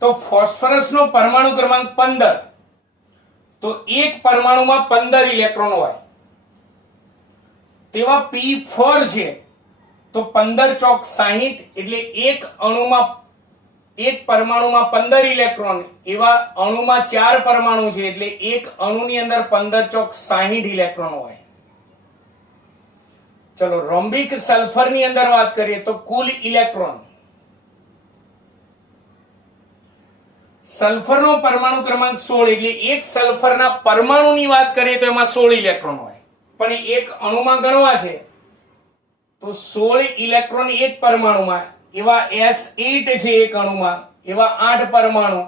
તો ફોસ્ફરસનો પરમાણુ ક્રમાંક 15, તો એક પરમાણુમાં 15 ઇલેક્ટ્રોન હોય. તેવા P4 છે તો 15 ચોક 60 એટલે એક અણુમાં એક પરમાણુમાં 15 ઇલેક્ટ્રોન. એવા અણુમાં 4 પરમાણુ છે એટલે એક અણુની અંદર 15 ચોક 60 ઇલેક્ટ્રોન હોય. ચલો રોમ્બિક સલ્ફર ની અંદર વાત કરીએ તો કુલ ઇલેક્ટ્રોન, સલ્ફરનો પરમાણુ ક્રમાંક 16 એટલે એક સલ્ફરના પરમાણુની વાત કરીએ તો એમાં 16 ઇલેક્ટ્રોન હોય. પણ એક અણુમાં ગણવા છે તો 16 ઇલેક્ટ્રોન એક પરમાણુમાં. એવા S8 છે એક અણુમાં, એવા 8 પરમાણુ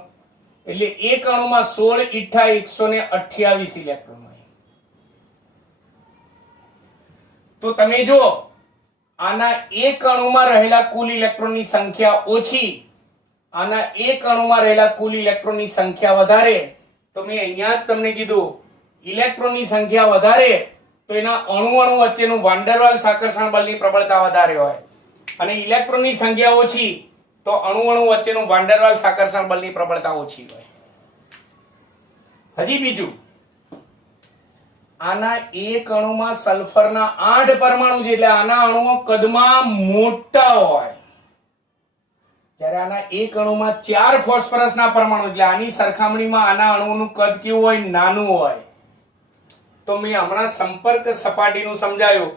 એટલે એક અણુમાં 16 × 128 ઇલેક્ટ્રોન હોય. તો તમે જો આના એક અણુમાં રહેલા કુલ ઇલેક્ટ્રોનની સંખ્યા ઓછી, આના એક અણુમાં રહેલા કુલ ઇલેક્ટ્રોનની સંખ્યા વધારે. તો મેં અહીંયા જ તમને કીધું ઇલેક્ટ્રોનની સંખ્યા વધારે તો એના અણુ વચ્ચેનું વાન ડેર વાલ્સ આકર્ષણ બળની પ્રબળતા વધારે હોય. અને ઇલેક્ટ્રોનની સંખ્યા ઓછી તો અણુ વચ્ચેનું વાન ડેર વાલ્સ આકર્ષણ બળની પ્રબળતા ઓછી હોય. હજી બીજું, આના એક અણુમાં સલ્ફરના 8 પરમાણુ છે એટલે આના અણુઓ કદમાં મોટા હોય. જ્યારે આના એક અણુમાં 4 ફોસ્ફરસના પરમાણુ એટલે આની સરખામણીમાં આના અણુનું કદ કેવું હોય? નાનું હોય. તો મેં હમણાં સંપર્ક સપાટીનું સમજાયું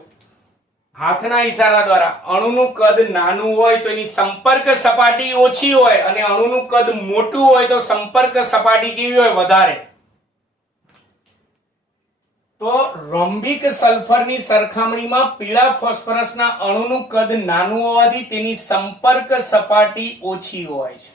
હાથના ઈશારા દ્વારા. અણુનું કદ નાનું હોય તો એની સંપર્ક સપાટી ઓછી હોય અને અણુનું કદ મોટું હોય તો સંપર્ક સપાટી કેવી હોય? વધારે. તો રોમ્બિક સલ્ફરની સરખામણીમાં પીળા ફોસ્ફરસના અણુનું કદ નાનું હોવાથી તેની સંપર્ક સપાટી ઓછી હોય છે.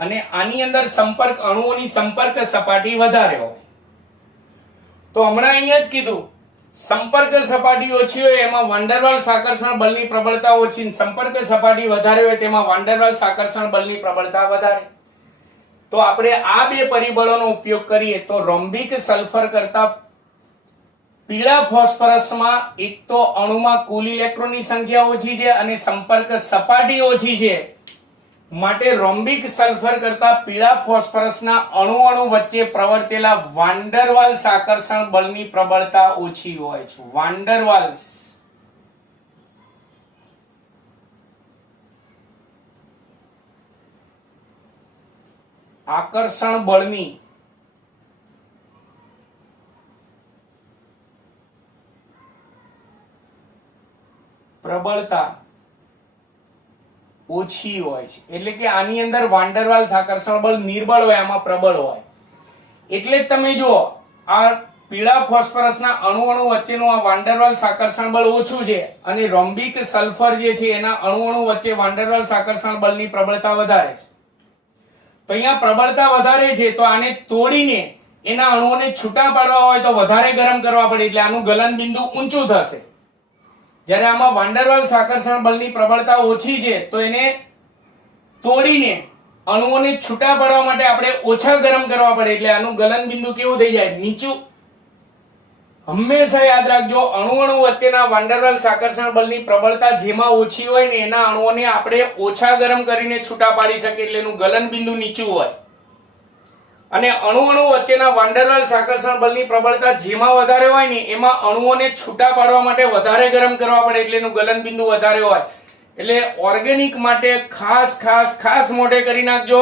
અને આની અંદર સંપર્ક અણુઓની સંપર્ક સપાટી વધારે હોય. તો હમણાં અહીંયા જ કીધું સંપર્ક સપાટી ઓછી હોય એમાં વાન ડેર વાલ્સ આકર્ષણ બળની પ્રબળતા ઓછી, સંપર્ક સપાટી વધારે હોય તેમાં વાન ડેર વાલ્સ આકર્ષણ બળની પ્રબળતા વધારે. તો આપણે આ બે પરિબળોનો ઉપયોગ કરીએ તો રોમ્બિક સલ્ફર કરતા પીળા ફોસ્ફરસમાં એક તો અણુમાં કુલ ઇલેક્ટ્રોનની સંખ્યા ઓછી છે અને સંપર્ક સપાટી ઓછી છે. માટે રોમ્બિક સલ્ફર કરતા પીળા ફોસ્ફરસના અણુ વચ્ચે પ્રવર્તેલા વાન ડેર વાલ્સ આકર્ષણ બળની પ્રબળતા ઓછી હોય છે. વાન ડેર વાલ્સ આકર્ષણ બળની પ્રબળતા ઓછી હોય છે. એટલે કે આની અંદર વાન ડેર વાલ્સ આકર્ષણ બળ નિર્બળ હોય, આમાં પ્રબળ હોય. એટલે તમે જો આ પીળા ફોસ્ફરસના અણુ વચ્ચેનું આ વાન ડેર વાલ્સ આકર્ષણ બળ ઓછું છે અને રોમ્બિક સલ્ફર જે છે એના અણુ વચ્ચે વાન ડેર વાલ્સ આકર્ષણ બળની પ્રબળતા વધારે છે. તો અહીંયા પ્રબળતા વધારે છે તો આને તોડીને એના અણુઓને છૂટા પાડવા હોય તો વધારે ગરમ કરવા પડે એટલે આનું ગલન બિંદુ ઊંચું થશે. જ્યારે આમાં વાન ડેર વાલ્સ આકર્ષણ બળની પ્રબળતા ઓછી છે તો એને તોડીને અણુઓને છૂટા પાડવા માટે આપણે ઓછા ગરમ કરવા પડે એટલે આનું ગલન બિંદુ કેવું થઈ જાય? નીચું. હંમેશા યાદ રાખજો અણુ વચ્ચેના વાન ડેર વાલ્સ આકર્ષણ બળની પ્રબળતા જેમાં ઓછી હોય ને એના અણુઓને આપણે ઓછા ગરમ કરીને છૂટા પાડી શકીએ એટલે એનું ગલન બિંદુ નીચું હોય. અને અણુ વચ્ચેના વાન ડેર વાલ્સ આકર્ષણ બળની પ્રબળતા જેમાં વધારે હોય ને એમાં અણુઓને છૂટા પાડવા માટે વધારે ગરમ કરવા પડે એટલે એનું ગલન બિંદુ વધારે હોય. એટલે ઓર્ગેનિક માટે ખાસ મોઢે કરી નાખજો.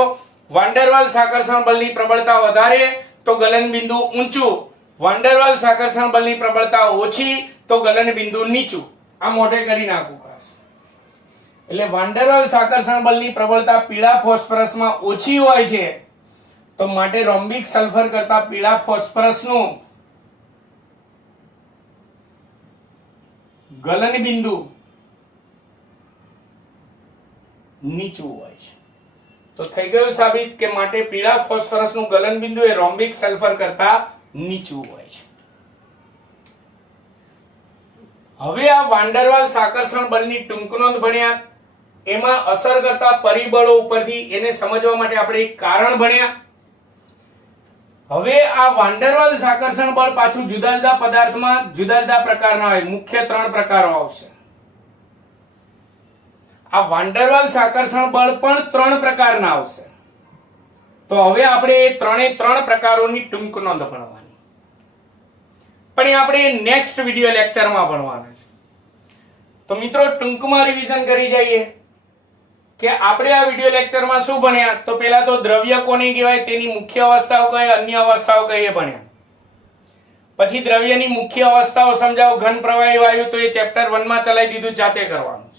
વાન ડેર વાલ્સ આકર્ષણ બળની પ્રબળતા વધારે તો ગલન બિંદુ ઊંચું વાંડરવાલ્સ આકર્ષણ બળની પ્રબળતા ઓછી તો ગલન બિંદુ નીચું. આ મોઢે કરી નાખું ખાસ. એટલે વાંડરવાલ્સ આકર્ષણ બળની પ્રબળતા પીળા ફોસ્ફરસમાં ઓછી હોય છે તો માટે રોમ્બિક સલ્ફર કરતા પીળા ફોસ્ફરસનું ગલન બિંદુ નીચું હોય છે. તો થઈ ગયું સાબિત કે માટે પીળા ફોસ્ફરસનું ગલન બિંદુ એ રોમ્બિક સલ્ફર કરતા નીચું હોય છે. હવે આ વાંડરવાલ્સ આકર્ષણ બળની ટૂંક નોંધ ભણ્યા. એમાં અસર કરતા પરિબળો ઉપરથી એને સમજવા માટે આપણે એક કારણ ભણ્યા. હવે આ વાંડરવાલ્સ આકર્ષણ બળ પાછું જુદા જુદા પદાર્થમાં જુદા જુદા પ્રકારના હોય. મુખ્ય 3 પ્રકારો આવશે. આ વાંડરવાલ્સ આકર્ષણ બળ પણ 3 પ્રકારના આવશે. તો હવે આપણે એ 3 પ્રકારોની ટૂંક નોંધ ભણવાની. પણ એ આપણે નેક્સ્ટ વિડિયો લેક્ચરમાં ભણવાના છે. તો મિત્રો ટૂંકમાં રિવિઝન કરી જઈએ કે આપણે આ વિડિયો લેક્ચરમાં શું ભણ્યા. તો પહેલા તો દ્રવ્ય કોને કહેવાય તેની મુખ્ય અવસ્થાઓ કઈ, અન્ય અવસ્થાઓ કઈ એ ભણ્યા. પછી દ્રવ્યની મુખ્ય અવસ્થાઓ સમજાવો. ઘન, પ્રવાહી, વાયુ તો એ ચેપ્ટર 1 માં ચલાવી દીધું, જાતે કરવાનું.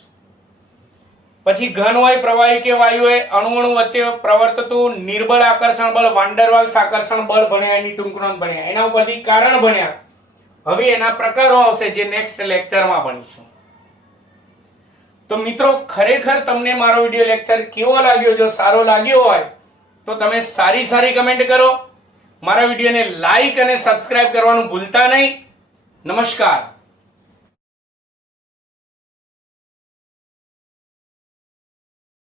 પછી ઘન હોય, પ્રવાહી કે વાયુ હોય, અણુ વચ્ચે પ્રવર્તતું નિર્બળ આકર્ષણ બળ વાંડરવાલ્સ આકર્ષણ બળ ભણ્યા. એની ટૂંક નોંધ ભણ્યા. એના ઉપરથી કારણ ભણ્યા. હવે એના પ્રકારો આવશે જે નેક્સ્ટ લેક્ચરમાં ભણીશું. તો મિત્રો ખરેખર તમને મારો વિડિયો લેક્ચર કેવો લાગ્યો? જો સારો લાગ્યો હોય તો તમે સારી કમેન્ટ કરો. મારા વિડિયોને લાઈક અને સબસ્ક્રાઇબ કરવાનું ભૂલતા નહીં. નમસ્કાર.